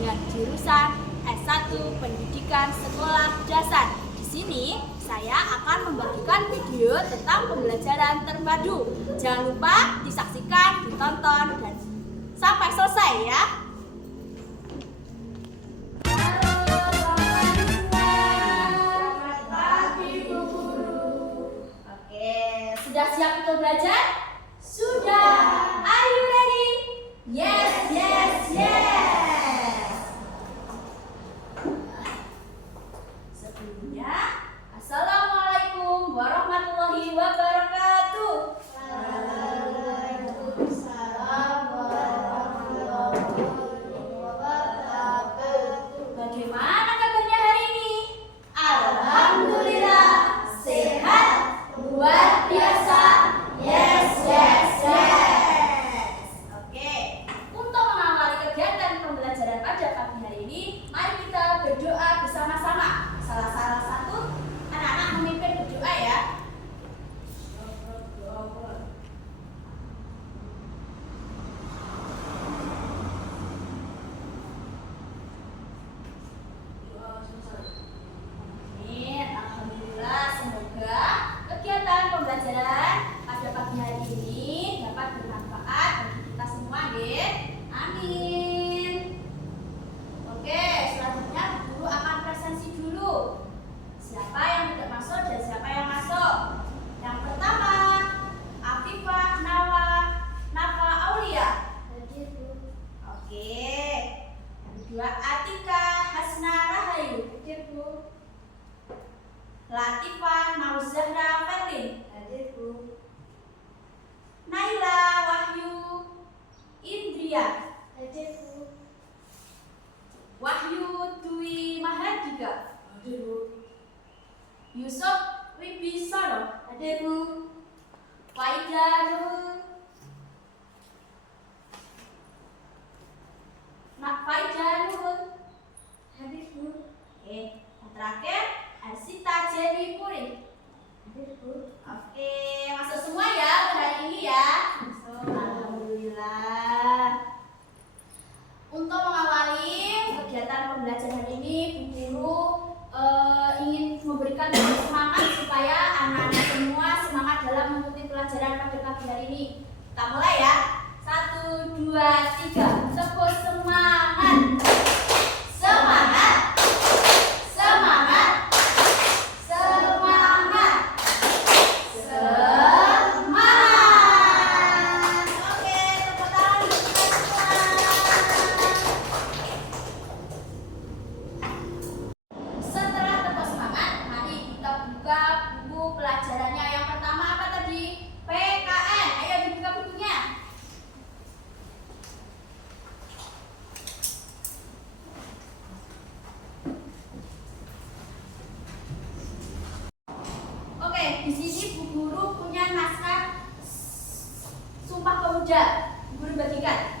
dengan jurusan S1 Pendidikan Sekolah Dasar. Di sini saya akan membagikan video tentang pembelajaran terpadu. Jangan lupa disaksikan, ditonton, dan sampai selesai ya. Sudah siap untuk belajar? Sudah. Are you ready? Yes, yes, yes. Sebelumnya, Assalamualaikum warahmatullahi wabarakatuh. Waalaikumsalam warahmatullahi wabarakatuh. Bagaimana kabarnya hari ini? Alhamdulillah, sehat, luar biasa. Yes, yes, yes. Oke, untuk mengawali kegiatan pembelajaran pada pagi hari ini, mari kita berdoa bersama-sama. Salah satu anak-anak memimpin berdoa ya. Amin. Alhamdulillah, semoga kegiatan pembelajaran pada pagi hari ini dapat bermanfaat bagi kita semua, ya. Amin. Oke, selanjutnya guru akan presensi dulu. Siapa yang tidak masuk dan siapa yang masuk? Yang pertama, Afifah Nafa Aulia. Oke. Yang kedua, Atika Hasna Rahayu. Latifah Mauzahra Fatin. Naila Wahyu Indria. Wahyu Dwi Mahardika. Yusuf Wibisono. Faida Nurul. Oke, yang terakhir Arsita Jenny Puri. Oke, masuk semua ya untuk hari ini ya. Alhamdulillah. Untuk mengawali kegiatan pembelajaran hari ini, Bu Guru ingin memberikan semangat supaya anak-anak semua semangat dalam mengikuti pelajaran pada pagi hari ini. Kita mulai ya. 1, 2, 3. Tepuk semangat. Semangat. Semangat. Semangat. Semangat. Oke, tepuk tangan untuk kita semua. Setelah tepuk semangat, mari kita buka buku pelajarannya. Yang pertama apa tadi? PKN. Ayo dibuka bukunya. Oke, di sini Bu Guru punya naskah Sumpah Pemuda. Bu Guru bagikan.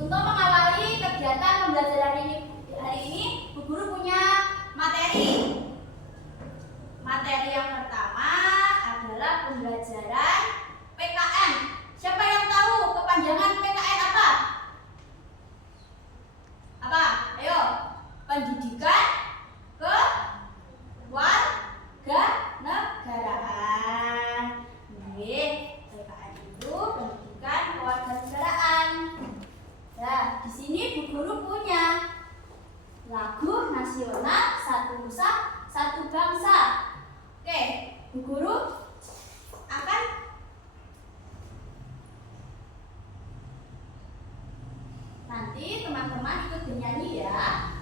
Untuk mengawali kegiatan pembelajaran hari ini, Bu Guru punya materi. Materi yang pertama adalah pembelajaran PKN. Siapa yang tahu kepanjangan PKN apa? Apa? Ayo. Pendidikan Kewarganegaraan. Nih, PKN itu pendidikan kewarganegaraan. Nah, di sini Bu Guru punya lagu nasional Satu Nusa Satu Bangsa. Oke, Bu Guru akan nanti teman-teman ikut bernyanyi ya.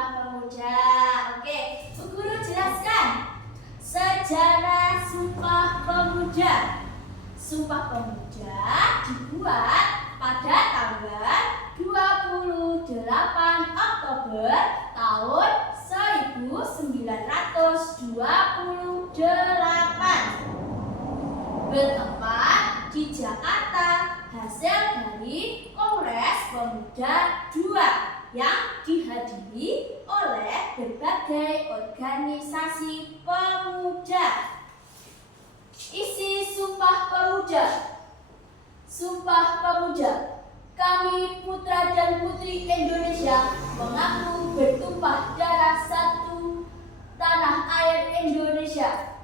Sumpah Pemuda. Oke, Bu Guru jelaskan sejarah Sumpah Pemuda. Sumpah Pemuda dibuat pada tanggal 28 Oktober tahun 1928 bertempat di Jakarta, hasil dari Kongres Pemuda II yang dihadiri oleh berbagai organisasi pemuda. Isi Sumpah Pemuda. Sumpah Pemuda. Kami putra dan putri Indonesia mengaku bertumpah darah satu tanah air Indonesia.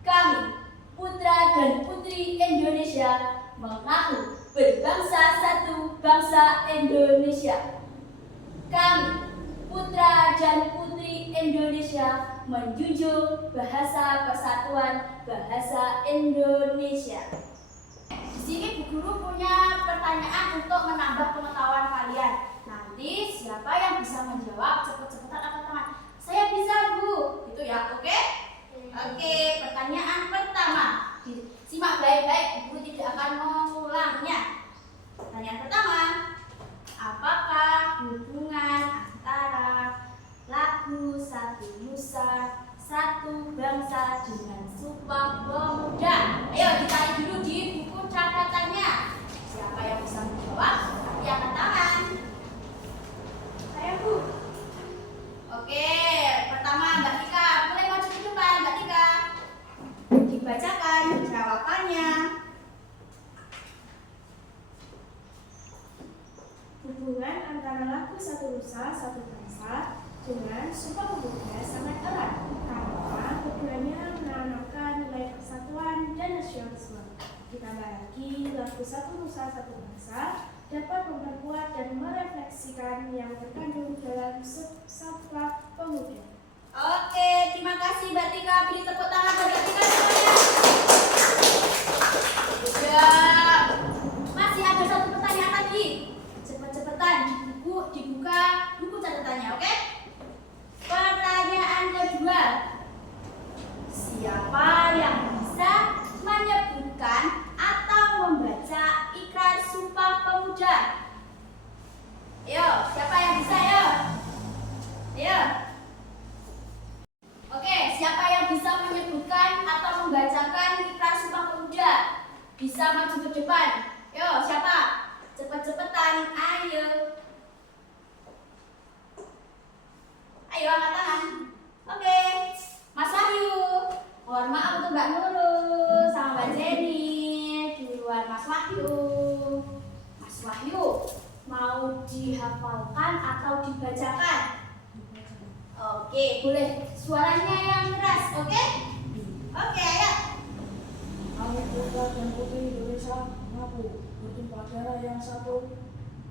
Kami putra dan putri Indonesia mengaku berbangsa satu bangsa Indonesia. Kami putra dan putri Indonesia menjunjung bahasa persatuan bahasa Indonesia. Di sini Bu Guru punya pertanyaan untuk menambah pengetahuan kalian. Nanti siapa yang bisa menjawab cepat-cepatan angkat tangan. Saya bisa, Bu. Gitu ya, oke? Oke, pertanyaan pertama. Simak baik-baik, Ibu tidak akan mengulangnya. Pertanyaan pertama, apakah hubungan antara lagu Satu Nusa, Satu Bangsa dengan Sumpah Pemuda? Ayo dicari dulu di buku catatannya. Siapa yang bisa menjawab? Nanti angkat tangan. Ayo, Bu. Oke, pertama Mbak Tika, boleh maju ke depan, Mbak Tika. Dibacakan jawabannya. Hubungan antara lagu Satu Nusa, Satu Bangsa dengan Sumpah Pemuda sangat erat karena keduanya menanamkan nilai persatuan dan nasionalisme. Ditambah lagi, lagu Satu Nusa, Satu Bangsa dapat memperkuat dan merefleksikan yang terkandung dalam Sumpah Pemuda. Oke, terima kasih Mbak Tika. Beri tepuk tangan buat Mbak Tika semuanya. Sudah. Masih ada satu pertanyaan lagi. Cepat-cepatan dibuka buku catatannya, oke? Pertanyaan kedua. Siapa yang bisa menyebutkan atau membaca ikrar Sumpah Pemuda? Ayo, siapa yang bisa, ayo? Ayo. Oke, siapa yang bisa menyebutkan atau membacakan ikrar Sumpah Pemuda? Bisa maju ke depan. Yo, siapa? Cepet-cepetan, ayo. Ayo angkat tangan. Oke, Mas Wahyu. Mohon maaf untuk Mbak Nurul sama Mbak Jenny. Duluan Mas Wahyu. Mas Wahyu, mau dihafalkan atau dibacakan? Oke, boleh suaranya yang keras, oke? Oke, ayo. Kami putra dan putri Indonesia mengaku bertumpah darah yang satu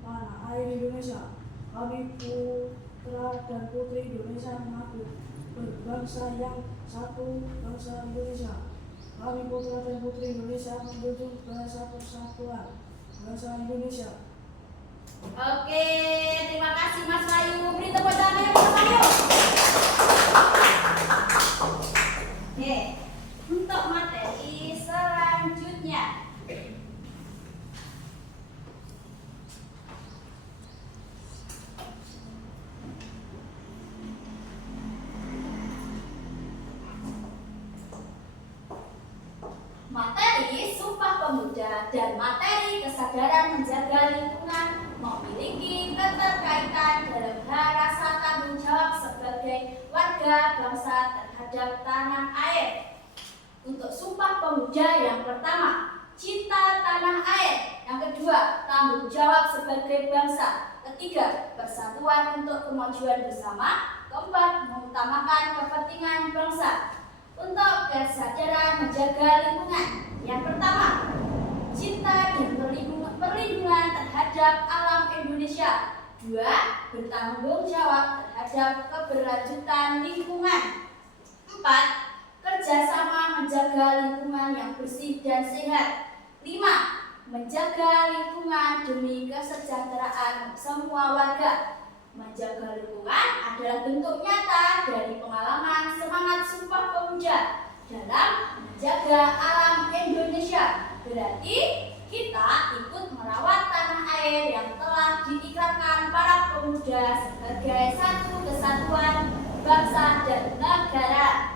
tanah air Indonesia. Kami putra dan putri Indonesia mengaku berbangsa yang satu bangsa Indonesia. Kami putra dan putri Indonesia menjunjung bahasa persatuan bahasa Indonesia. Oke, terima kasih Mas Wahyu. Beri tepuk tangan Mas Wahyu. Oke, untuk materi selanjutnya. Materi Sumpah Pemuda dan materi kesadaran menjaga lingkungan memiliki keterkaitan dalam hal rasa tanggung jawab sebagai warga bangsa terhadap tanah air. Untuk Sumpah Pemuda yang pertama, cinta tanah air. Yang kedua, tanggung jawab sebagai bangsa. Ketiga, persatuan untuk kemajuan bersama. Keempat, mengutamakan kepentingan bangsa. Untuk kesadaran menjaga lingkungan. Yang pertama, cinta dan perlindungan terhadap alam Indonesia. Dua, bertanggung jawab terhadap keberlanjutan lingkungan. Empat, kerjasama menjaga lingkungan yang bersih dan sehat. Lima, menjaga lingkungan demi kesejahteraan semua warga. Menjaga lingkungan adalah bentuk nyata dari pengalaman semangat Sumpah Pemuda dalam menjaga alam Indonesia. Berarti kita ikut merawat tanah air yang telah diikrarkan para pemuda sebagai satu kesatuan bangsa dan negara.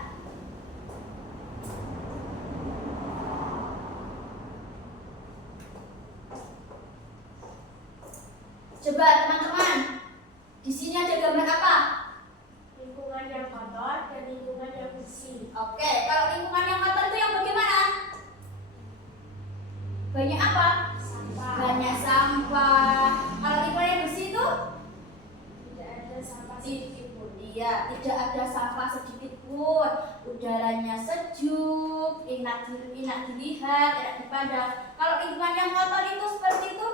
Coba teman-teman, di sini ada gambar apa? Lingkungan yang kotor dan lingkungan yang bersih. Oke, kalau lingkungan yang kotor itu yang bagaimana? Banyak apa? Sampah. Banyak sampah. Kalau lingkungan yang bersih itu Tidak ada sampah sedikit pun. iya, tidak ada sampah sedikit pun. Udaranya sejuk, enak dilihat, enak dipandang. Kalau lingkungan yang kotor itu seperti itu,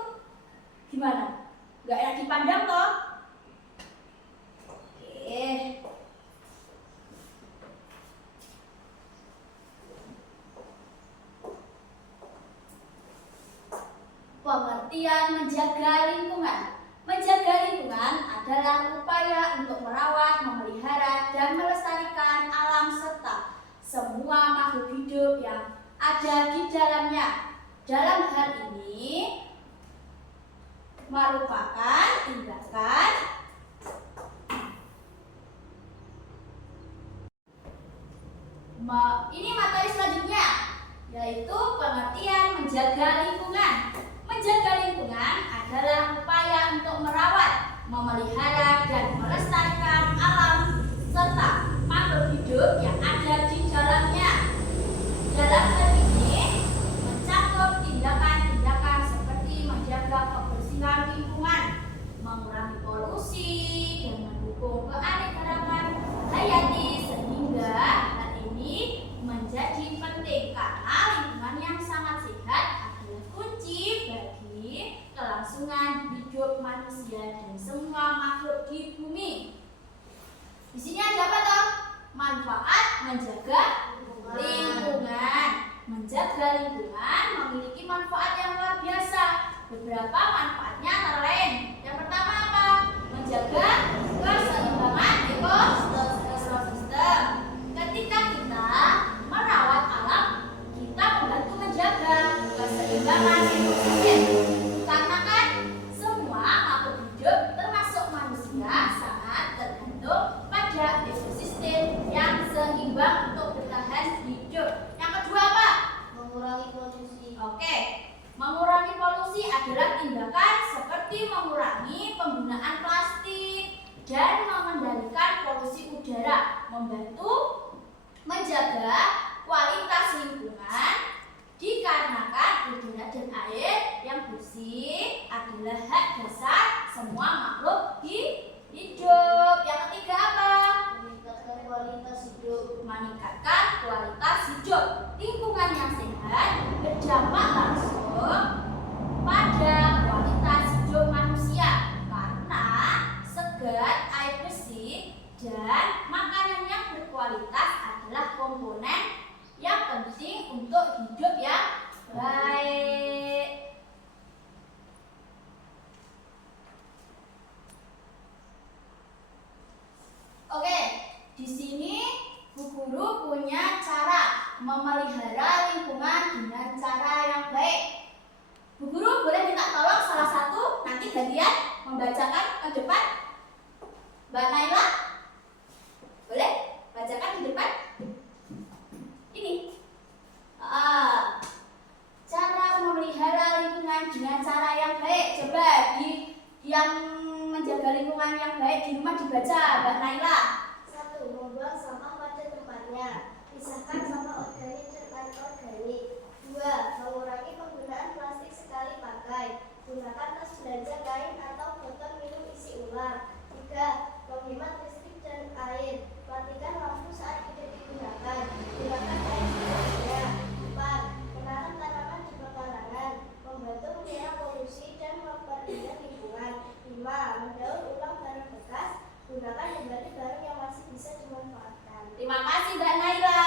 gimana? Gak enak dipandang toh? Oke. Pengertian menjaga lingkungan. Menjaga lingkungan adalah upaya untuk merawat, memelihara, dan melestarikan alam serta semua makhluk hidup yang ada di dalamnya. Dalam hal ini merupakan tindakan ini materi selanjutnya, yaitu pengertian menjaga lingkungan. Menjaga lingkungan adalah upaya untuk merawat, memelihara, dan melestarikan alam serta makhluk hidup yang ada di dalamnya. Dalam hal ini mencakup tindakan-tindakan seperti menjaga kebersihan lingkungan, mengurangi polusi, dan mendukung keanekaragaman hayati, sehingga hal ini menjadi penting karena lingkungan yang sangat sehat adalah kunci bagi kelangsungan hidup manusia dan semua makhluk di bumi. Di sini ada apa toh? Manfaat menjaga lingkungan. Menjaga lingkungan memiliki manfaat yang luar biasa. Beberapa manfaatnya antara lain. Yang pertama apa? Menjaga keseimbangan ekosistem. Ketika kita merawat alam, kita membantu menjaga keseimbangan ekosistem. Karena kan semua makhluk hidup termasuk manusia sangat tergantung pada ekosistem yang seimbang untuk bertahan hidup. Yang kedua apa? Mengurangi polusi. Oke, mengurangi polusi adalah tindakan seperti mengurangi penggunaan plastik dan mengendalikan polusi udara, membantu menjaga kualitas lingkungan dikarenakan udara dan air yang bersih adalah hak dasar semua makhluk hidup. Yang ketiga apa? Meningkatkan kualitas hidup. Meningkatkan kualitas hidup. Lingkungan yang sehat berdampak langsung pada kualitas hidup manusia karena segar, air bersih, dan makanan yang berkualitas adalah komponen yang penting untuk hidup yang baik. Oke, di sini Bu Guru punya cara memelihara lingkungan dengan cara yang baik. Bu Guru boleh minta tolong salah satu nanti gantian membacakan ke depan. Mbak Naila, boleh bacakan di depan. Ini cara memelihara lingkungan dengan cara yang baik. Coba yang menjaga lingkungan yang baik di rumah dibaca, Mbak Naila. 1. Membuang sampah pada tempatnya. Pisahkan sampah organik dan anorganik. 2. Mengurangi penggunaan plastik sekali pakai. Gunakan tas belanja kain atau botol minum isi ulang. 3. Menghemat listrik dan air. Matikan lampu saat tidak digunakan. Gunakan air secukupnya. 4. Menanam tanaman di pekarangan. Membantu mengurangi polusi dan memperindah lingkungan. 5. Mendaur ulang barang bekas. Gunakan kembali barang yang masih bisa dimanfaatkan. Terima kasih Mbak Naila.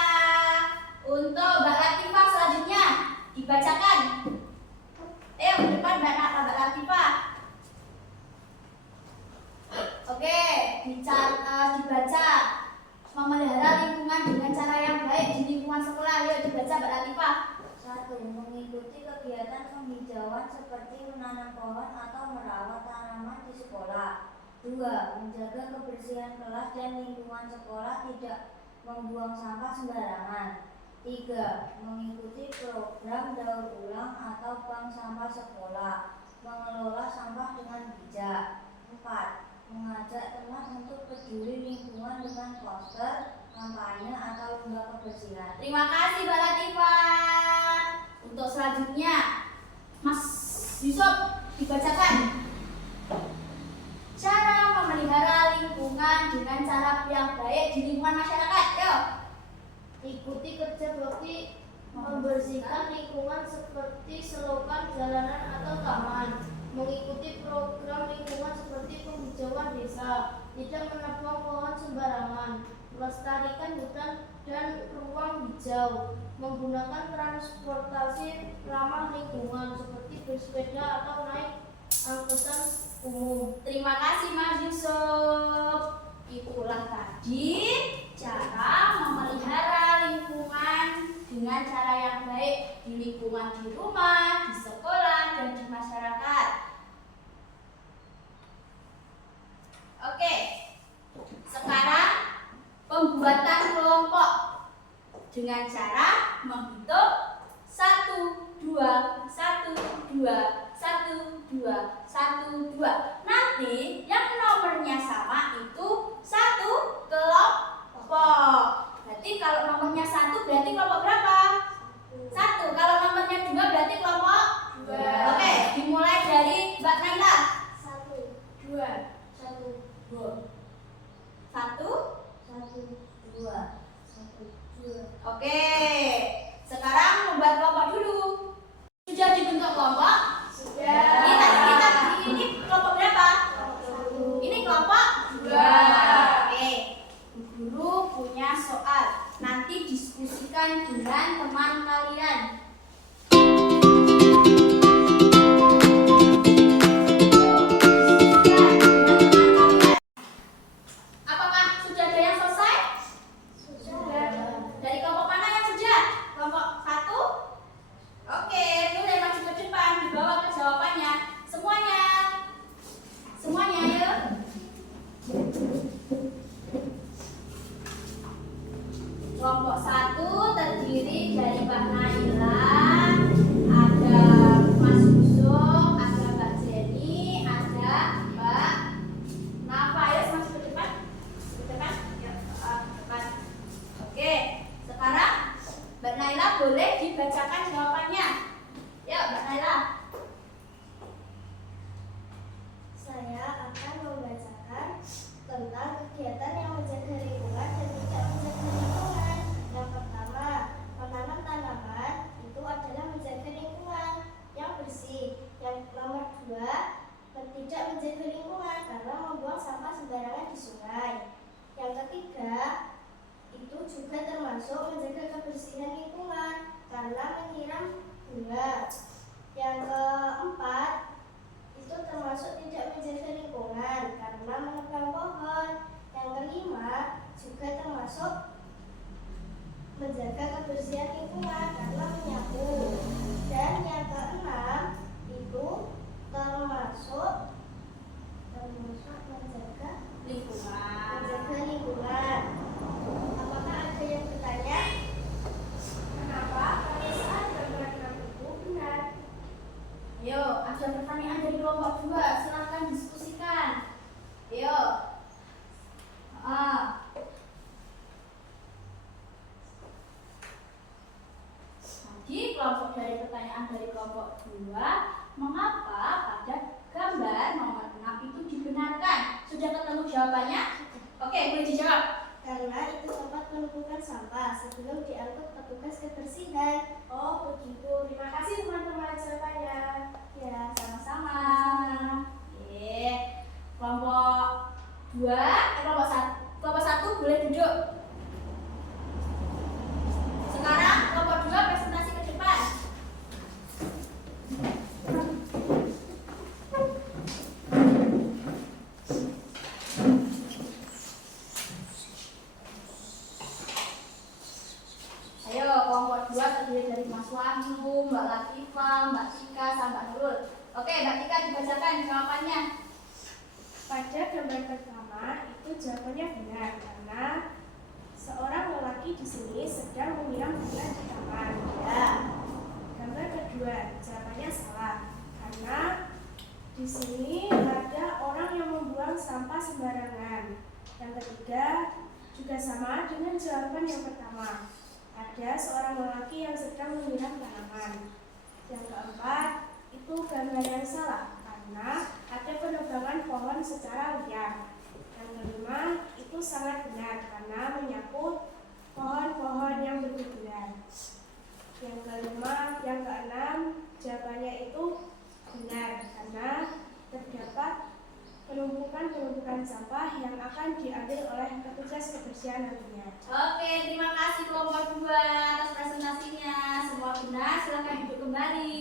Untuk Mbak Latifah selanjutnya dibacakan. Ayo ke depan Mbak Latifah. Oke, kegiatan penghijauan seperti menanam pohon atau merawat tanaman di sekolah. 2. Menjaga kebersihan kelas dan lingkungan sekolah, tidak membuang sampah sembarangan. 3. Mengikuti program daur ulang atau bank sampah sekolah, mengelola sampah dengan bijak. 4. Mengajak teman untuk peduli lingkungan dengan poster, kampanye, atau lomba kebersihan. Terima kasih Mbak Latifah. Untuk selanjutnya, Mas Yusuf dibacakan. Cara memelihara lingkungan dengan cara yang baik di lingkungan masyarakat. Yo. Ikuti kerja bakti membersihkan lingkungan seperti selokan, jalanan, atau taman. Mengikuti program lingkungan seperti penghijauan desa. Tidak menebang pohon sembarangan. Melestarikan hutan dan ruang hijau. Menggunakan transportasi ramah lingkungan seperti bersepeda atau naik angkutan umum. Terima kasih Mas Yusuf. Itulah tadi cara memelihara lingkungan dengan cara yang baik di lingkungan di rumah, di sekolah, dan di masyarakat. Oke, sekarang pembuatan kelompok dengan cara menghitung 1, 2, 1, 2, 1, 2, 1, 2. Nanti yang nomornya sama itu satu kelompok. Berarti kalau nomornya 1 berarti kelompok berapa? 1. Kalau nomornya 2 berarti kelompok 2. Oke, dimulai dari Mbak Naila. 1, 2, 1, 1, 1, 2. 2. Oke, sekarang membuat kelompok dulu. Sudah dibentuk kelompok? Sudah. Ini kelompok berapa? Ini kelompok 2. Oke, Bu Guru punya soal. Nanti diskusikan dengan teman kalian. Apakah sudah ada yang selesai? Sudah. Dari kelompok mana yang sudah? Kelompok 1? Oke, boleh maju ke depan, dibawa ke jawabannya. Semuanya. Semuanya ya. Kelompok 1 terdiri dari Mbak Naila, ada Mas Yusuf, ada Mbak Jenny, ada Mbak Nafa. Ya, maju ke depan. Ke depan. Ya, ke depan. Oke, sekarang Mbak Naila boleh dibacakan jawabannya. Yuk, Mbak Naila. Saya akan membacakan tentang kegiatan yang menjaga lingkungan dan tidak menjaga lingkungan. Yang pertama, menanam tanaman itu adalah menjaga lingkungan yang bersih. Yang nomor 2, tidak menjaga lingkungan karena membuang sampah sembarangan di sungai. Yang ketiga, itu juga termasuk menjaga kebersihan lingkungan karena menyiram bunga. Yang keempat, itu termasuk tidak menjaga lingkungan karena menebang pohon. Yang kelima, juga termasuk menjaga kebersihan lingkungan karena menyapu. Dan yang keenam, itu termasuk menjaga lingkungan. Apakah ada yang bertanya? Kenapa pemisahan gambar 6 itu benar? Ayo, ada pertanyaan dari kelompok 2. Silahkan diskusikan. Ayo. Tadi kelompok dari pertanyaan dari kelompok 2, mengapa pada gambar nomor 6 itu dibenarkan? Sudah ketemu jawabannya? Oke, boleh dijawab. Karena itu tempat penumpukan sampah sebelum diangkut petugas kebersihan. Oh begitu, terima kasih teman-teman jawabannya. Ya, sama-sama. Oke. Kelompok 2, kelompok 1 boleh duduk. Sekarang kelompok 2 presentasi ke depan. Ayo, kelompok 2 terdiri dari Mas Wahyu, Mbak Latifah, Mbak Tika sama Mbak Nurul. Oke, Mbak Tika dibacakan jawabannya. Pada gambar pertama itu jawabannya benar karena seorang lelaki di sini sedang menyiram bunga di taman. Ya. Gambar kedua jawabannya salah karena di sini ada orang yang membuang sampah sembarangan. Yang ketiga juga sama dengan jawaban yang pertama. Ada seorang lelaki yang sedang menyiram tanaman. Yang keempat itu gambar yang salah karena ada penebangan pohon secara liar. Yang kelima itu sangat benar karena menyapu pohon-pohon yang berguguran. Yang keenam jawabannya itu benar karena terdapat penumpukan sampah yang akan diambil oleh petugas kebersihan nantinya. Oke, terima kasih kelompok 2 atas presentasinya. Semua benar, silakan duduk kembali.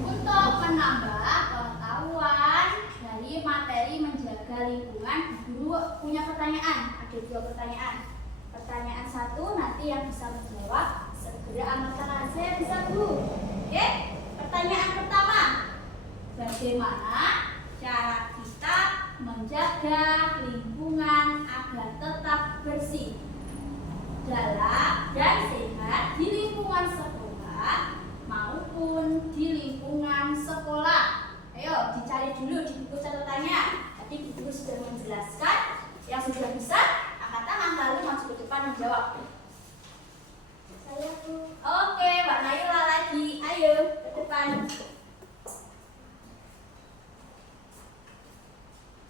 Untuk menambah pengetahuan dari materi menjaga lingkungan, guru punya pertanyaan. Ada 2 pertanyaan. Pertanyaan 1 nanti yang bisa menjawab segera angkat tangan saya bisa Bu. Oke, pertanyaan pertama. Bagaimana cara kita menjaga lingkungan agar tetap bersih, dalam dan sehat di lingkungan sekolah maupun di lingkungan sekolah? Ayo dicari dulu di buku catatannya. Tadi guru sudah menjelaskan. Yang sudah bisa angkat tangan lalu maju ke depan menjawab. Saya Bu. Oke, Mbak Naila lagi. Ayo ke depan.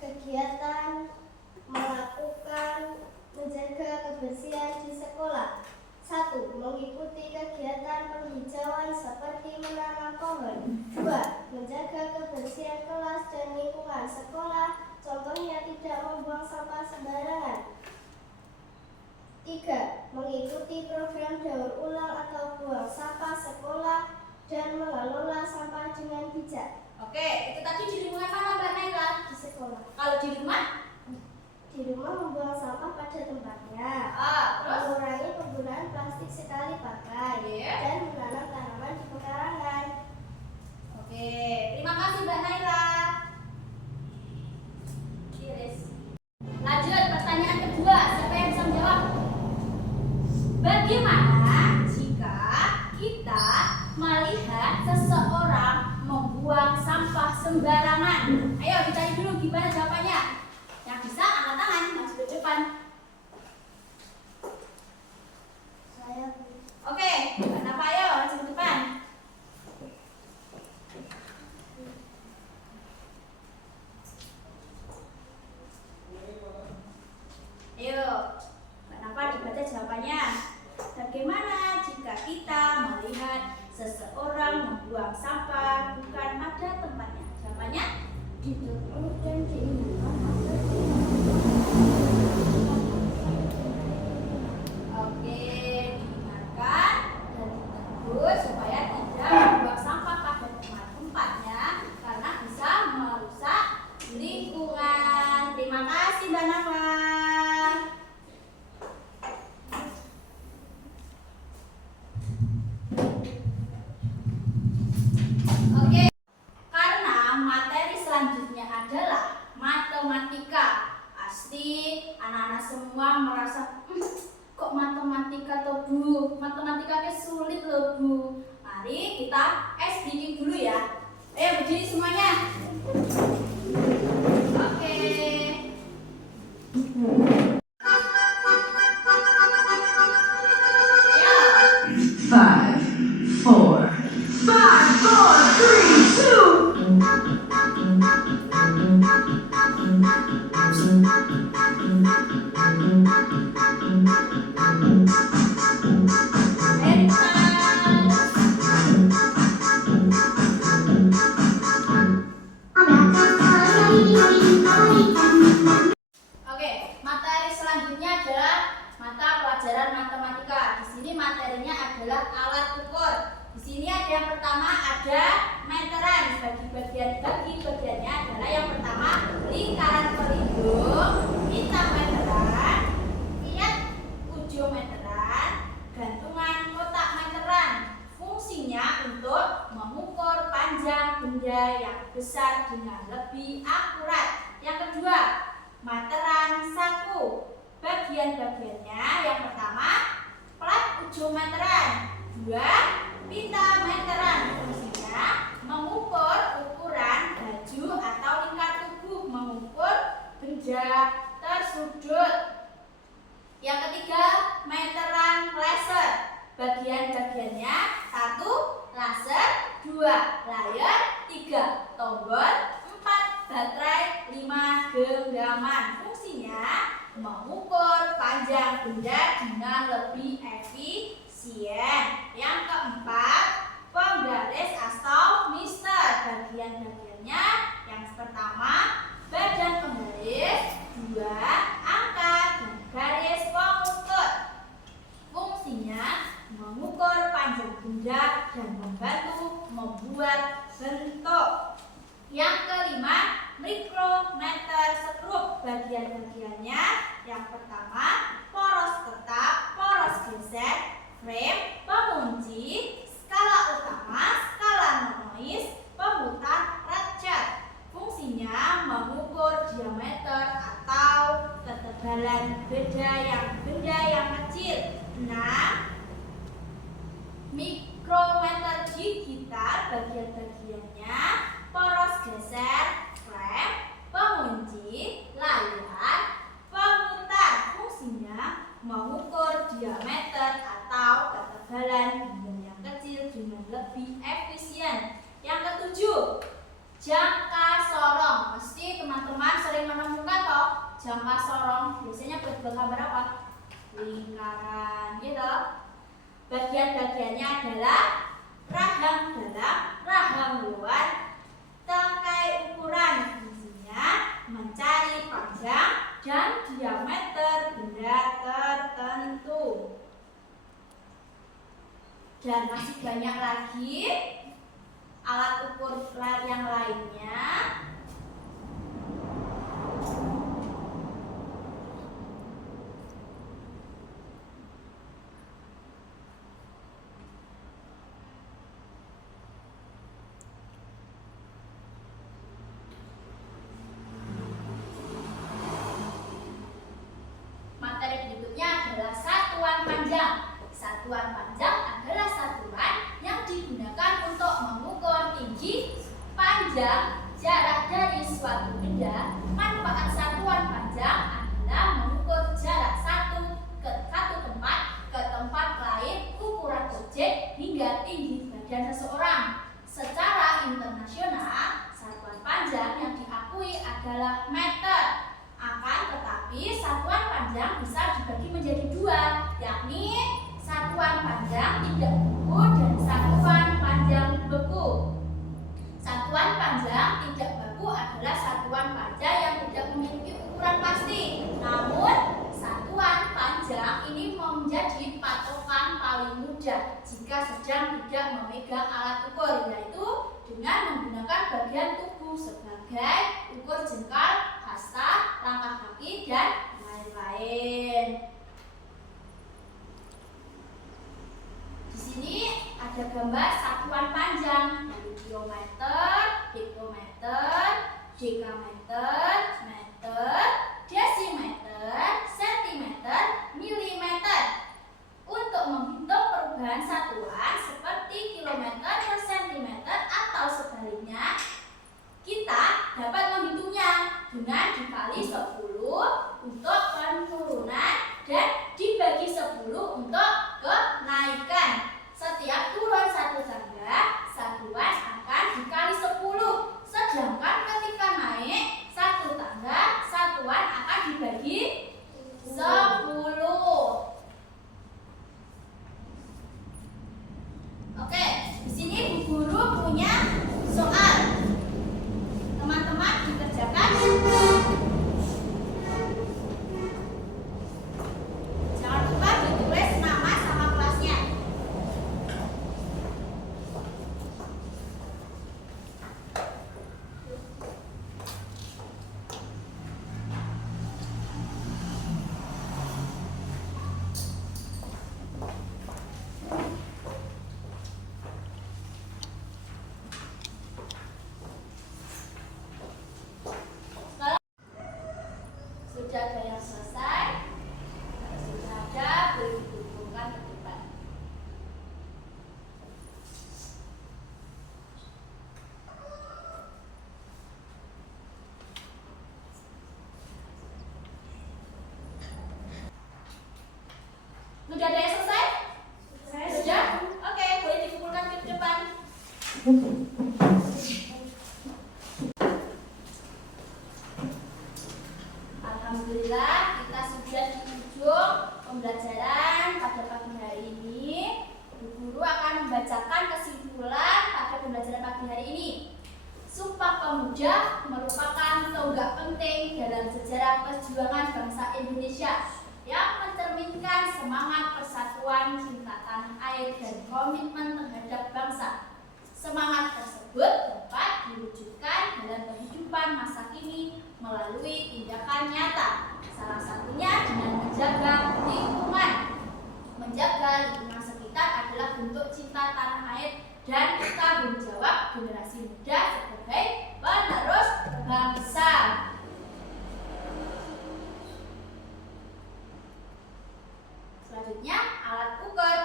Kegiatan melakukan menjaga kebersihan di sekolah. 1. Mengikuti kegiatan penghijauan seperti menanam pohon. 2. Menjaga kebersihan kelas dan lingkungan sekolah, contohnya tidak membuang sampah sembarangan. 3. Mengikuti program daur ulang atau buang sampah sekolah dan mengelola sampah dengan bijak. Oke, itu tadi di lingkungan mana Mbak Naila? Di sekolah. Kalau di rumah? Di rumah membuang sampah pada tempatnya. Terus? Mengurangi penggunaan plastik sekali pakai. Iya. Dan menanam tanaman di pekarangan. Oke, terima kasih Mbak Naila. Iris. Lanjut, pertanyaan kedua. Siapa yang bisa menjawab? Bagaimana jika kita melihat seseorang membuang sampah sembarangan? Ayo dicari dulu gimana jawabannya. Yang bisa angkat tangan, maju ke depan. Saya Oke, Mbak Nafa ayo maju ke depan. Ayo, Mbak Nafa dibaca jawabannya. Bagaimana jika kita melihat seseorang membuang sampah bukan pada tempatnya? Jawabannya ditegur dan diingatkan agar oke, diingatkan dan ditegur supaya tidak membuang sampah pada tempatnya karena bisa merusak lingkungan. Terima kasih Mbak Nafa. Oke, karena materi selanjutnya adalah matematika. Pasti anak-anak semua merasa kok matematika toh Bu? Matematika sulit loh Bu. Mari kita SDG dulu ya. Ayo berdiri semuanya. Oke. Ayo. 5, 4, Oke, materi selanjutnya adalah mata pelajaran matematika. Di sini materinya adalah alat ukur. Di sini ada yang pertama ada meteran. Bagi-bagiannya adalah yang pertama lingkaran pelindung, bintang meteran, lihat ujung meteran, gantungan kotak meteran, bagian-bagiannya. Yang pertama, plat ujung meteran. 2, pita meteran. Fungsinya mengukur ukuran baju atau lingkar tubuh, mengukur benda tersudut. Yang ketiga, meteran laser. Bagian-bagiannya 1, laser, 2, layar, 3, tombol, 4, baterai, 5, genggaman. Fungsinya mengukur panjang benda dengan lebih efisien. Yang keempat, penggaris atau mister. Bagian-bagiannya yang pertama, badan penggaris, 2, angka, dan garis pengukur. Fungsinya mengukur panjang benda dan membantu membuat bentuk. Yang kelima, mikrometer skrup. Bagian-bagiannya yang pertama, poros tetap, poros geser, frame, pengunci, skala utama, skala noise, pemutar ratchet. Fungsinya mengukur diameter atau ketebalan benda yang kecil. 6, mikrometer digital. Bagian-bagiannya poros geser, frame, pengunci, layar, pemutar. Fungsinya mengukur diameter atau ketebalan benda yang kecil dengan lebih efisien. Yang ketujuh, jangka sorong. Pasti teman-teman sering menemukan toh jangka sorong. Biasanya buat gambar apa? Lingkaran gitu. Bagian-bagiannya adalah rahang dalam, rahang luar, tangkai ukuran. Fungsinya mencari panjang dan diameter benda tertentu. Dan masih banyak lagi alat ukur yang lainnya. Materi berikutnya adalah satuan panjang. Satuan panjang adalah satuan yang digunakan untuk mengukur tinggi, panjang, jarak dari suatu benda. Manfaat satuan panjang adalah mengukur jarak satu tempat ke tempat lain, ukuran objek hingga tinggi badan seseorang. Secara internasional, satuan panjang yang diakui adalah meter. Akan tetapi satuan panjang bisa dibagi menjadi 2, yakni satuan panjang tidak beku dan satuan panjang beku. Satuan panjang tidak beku adalah satuan panjang yang tidak memiliki ukuran pasti. Namun, satuan panjang ini menjadi patokan paling mudah jika sedang tidak memegang alat ukur, yaitu dengan menggunakan bagian tubuh sebagai ukur jengkal, hasta, langkah kaki, dan lain-lain. Di sini ada gambar satuan panjang dari kilometer, hektometer, dekameter, meter, desimeter, sentimeter, milimeter. Untuk menghitung perubahan satuan seperti kilometer per sentimeter atau sebaliknya, kita dapat menghitungnya dengan Alhamdulillah kita sudah di ujung pembelajaran pada pagi hari ini. Bu Guru akan membacakan kesimpulan pada pembelajaran pagi hari ini. Sumpah Pemuda merupakan tonggak penting dalam sejarah perjuangan bangsa Indonesia yang mencerminkan semangat persatuan, cinta tanah air, dan komitmen terhadap bangsa. Semangat tersebut dapat diwujudkan dalam kehidupan masa kini melalui tindakan nyata. Salah satunya dengan menjaga lingkungan. Menjaga lingkungan sekitar adalah bentuk cinta tanah air dan tanggung jawab generasi muda sebagai penerus bangsa. Selanjutnya, alat ukur.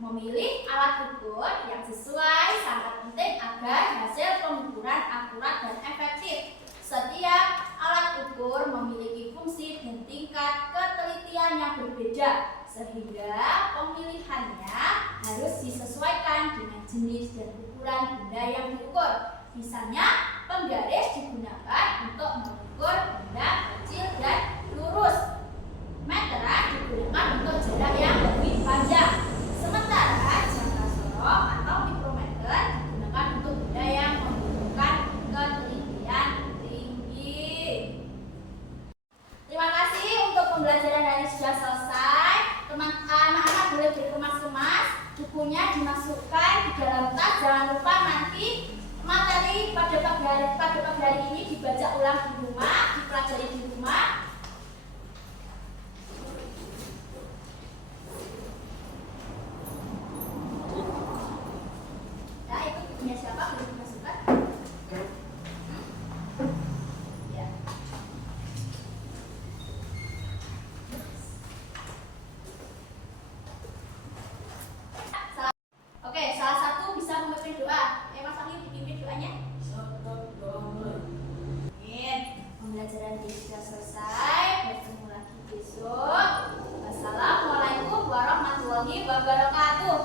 Memilih alat ukur yang sesuai sangat penting agar hasil pengukuran akurat dan efektif. Setiap alat ukur memiliki fungsi dan tingkat ketelitian yang berbeda, sehingga pemilihannya harus disesuaikan dengan jenis dan ukuran benda yang diukur. Misalnya, penggaris digunakan untuk mengukur benda kecil dan lurus. Meteran digunakan untuk jarak yang lebih panjang. Sementara jangka sorong atau mikrometer digunakan untuk benda yang membutuhkan ketelitian tinggi. Terima kasih untuk pembelajaran hari ini sudah selesai. Anak-anak boleh berkemas-kemas, bukunya dimasukkan di dalam tas. Jangan lupa nanti materi pada pagi hari ini dibaca ulang di rumah, dipelajari di rumah. Nah, itu bukunya siapa? Boleh dimasukkan? Ya. Oke, salah satu bisa memimpin doa. Mas Ali dipimpin doanya. Amin. Pembelajaran ini sudah selesai. Bertemu lagi besok. Wassalamualaikum warahmatullahi wabarakatuh.